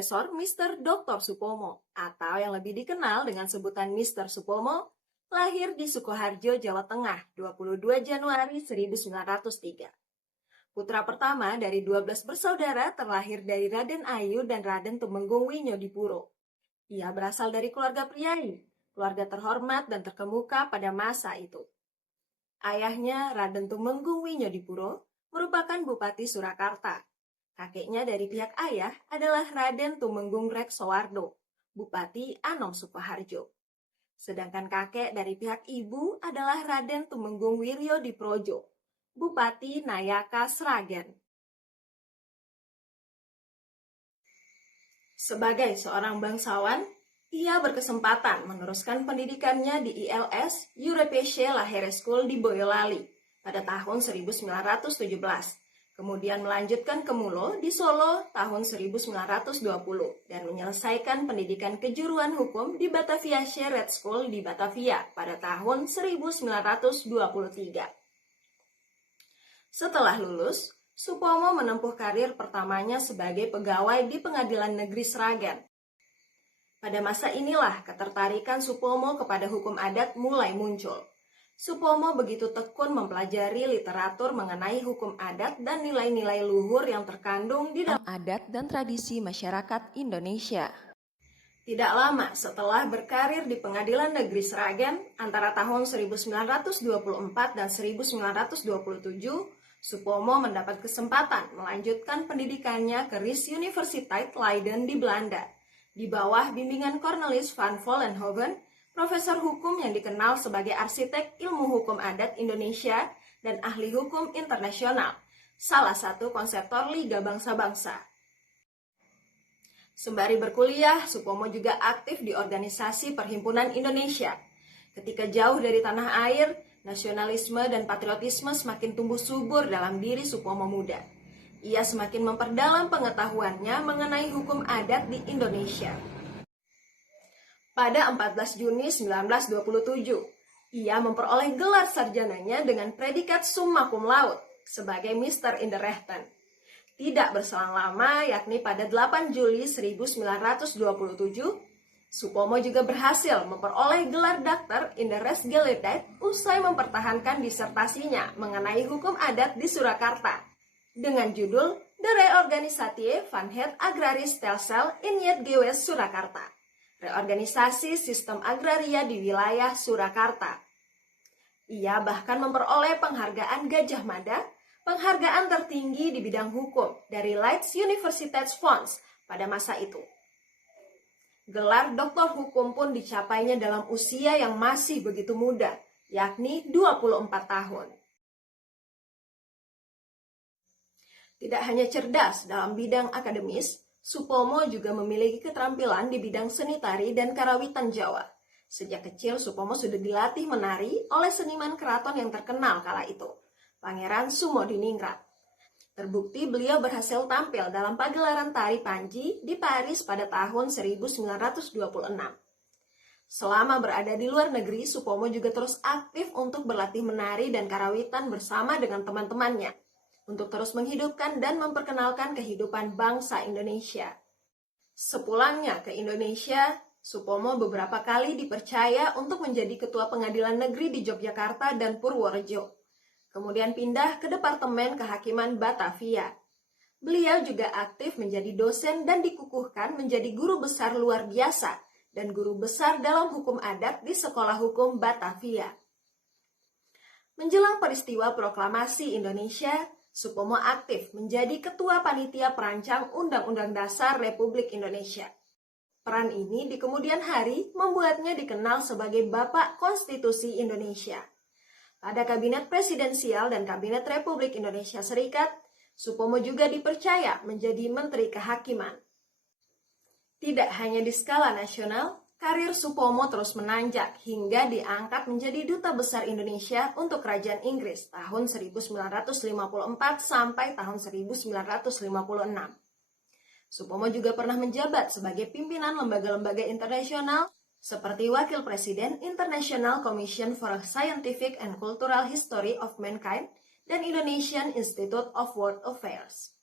Profesor Mr. Dr. Supomo, atau yang lebih dikenal dengan sebutan Mr. Supomo, lahir di Sukoharjo, Jawa Tengah, 22 Januari 1903. Putra pertama dari 12 bersaudara terlahir dari Raden Ayu dan Raden Tumenggung Winyodipuro. Ia berasal dari keluarga priai, keluarga terhormat dan terkemuka pada masa itu. Ayahnya, Raden Tumenggung Winyodipuro, merupakan Bupati Surakarta. Kakeknya dari pihak ayah adalah Raden Tumenggung Reksowardo, Bupati Anom Sukoharjo. Sedangkan kakek dari pihak ibu adalah Raden Tumenggung Wiryodiprojo, Bupati Nayaka Sragen. Sebagai seorang bangsawan, ia berkesempatan meneruskan pendidikannya di ILS Europese Lahere School di Boyolali pada tahun 1917. Kemudian melanjutkan ke Mulo di Solo tahun 1920 dan menyelesaikan pendidikan kejuruan hukum di Batavia Shared School di Batavia pada tahun 1923. Setelah lulus, Supomo menempuh karir pertamanya sebagai pegawai di Pengadilan Negeri Sragen. Pada masa inilah ketertarikan Supomo kepada hukum adat mulai muncul. Supomo begitu tekun mempelajari literatur mengenai hukum adat dan nilai-nilai luhur yang terkandung di dalam adat dan tradisi masyarakat Indonesia. Tidak lama setelah berkarir di Pengadilan Negeri Sragen antara tahun 1924 dan 1927, Supomo mendapat kesempatan melanjutkan pendidikannya ke Rijksuniversiteit Leiden di Belanda, di bawah bimbingan Cornelis van Vollenhoven, profesor hukum yang dikenal sebagai arsitek ilmu hukum adat Indonesia dan ahli hukum internasional, salah satu konseptor Liga Bangsa-Bangsa. Sembari berkuliah, Supomo juga aktif di organisasi Perhimpunan Indonesia. Ketika jauh dari tanah air, nasionalisme dan patriotisme semakin tumbuh subur dalam diri Supomo muda. Ia semakin memperdalam pengetahuannya mengenai hukum adat di Indonesia. Pada 14 Juni 1927, ia memperoleh gelar sarjananya dengan predikat summa cum laude sebagai Mister in the Rechten. Tidak berselang lama, yakni pada 8 Juli 1927, Supomo juga berhasil memperoleh gelar Doctor in the Rechtsgeleerdheid usai mempertahankan disertasinya mengenai hukum adat di Surakarta dengan judul De Reorganisatie van het Agrarisch Stelsel in het Gewest Surakarta. Reorganisasi sistem agraria di wilayah Surakarta. Ia bahkan memperoleh penghargaan Gajah Mada, penghargaan tertinggi di bidang hukum dari Leids Universiteitsfonds pada masa itu. Gelar doktor hukum pun dicapainya dalam usia yang masih begitu muda, yakni 24 tahun. Tidak hanya cerdas dalam bidang akademis, Supomo juga memiliki keterampilan di bidang seni tari dan karawitan Jawa. Sejak kecil, Supomo sudah dilatih menari oleh seniman keraton yang terkenal kala itu, Pangeran Sumodiningrat. Terbukti beliau berhasil tampil dalam pagelaran tari Panji di Paris pada tahun 1926. Selama berada di luar negeri, Supomo juga terus aktif untuk berlatih menari dan karawitan bersama dengan teman-temannya, untuk terus menghidupkan dan memperkenalkan kehidupan bangsa Indonesia. Sepulangnya ke Indonesia, Supomo beberapa kali dipercaya untuk menjadi Ketua Pengadilan Negeri di Yogyakarta dan Purworejo. Kemudian pindah ke Departemen Kehakiman Batavia. Beliau juga aktif menjadi dosen dan dikukuhkan menjadi guru besar luar biasa dan guru besar dalam hukum adat di Sekolah Hukum Batavia. Menjelang peristiwa proklamasi Indonesia, Supomo aktif menjadi Ketua Panitia Perancang Undang-Undang Dasar Republik Indonesia. Peran ini di kemudian hari membuatnya dikenal sebagai Bapak Konstitusi Indonesia. Pada Kabinet Presidensial dan Kabinet Republik Indonesia Serikat, Supomo juga dipercaya menjadi Menteri Kehakiman. Tidak hanya di skala nasional, karir Supomo terus menanjak hingga diangkat menjadi Duta Besar Indonesia untuk Kerajaan Inggris tahun 1954 sampai tahun 1956. Supomo juga pernah menjabat sebagai pimpinan lembaga-lembaga internasional seperti Wakil Presiden International Commission for Scientific and Cultural History of Mankind dan Indonesian Institute of World Affairs.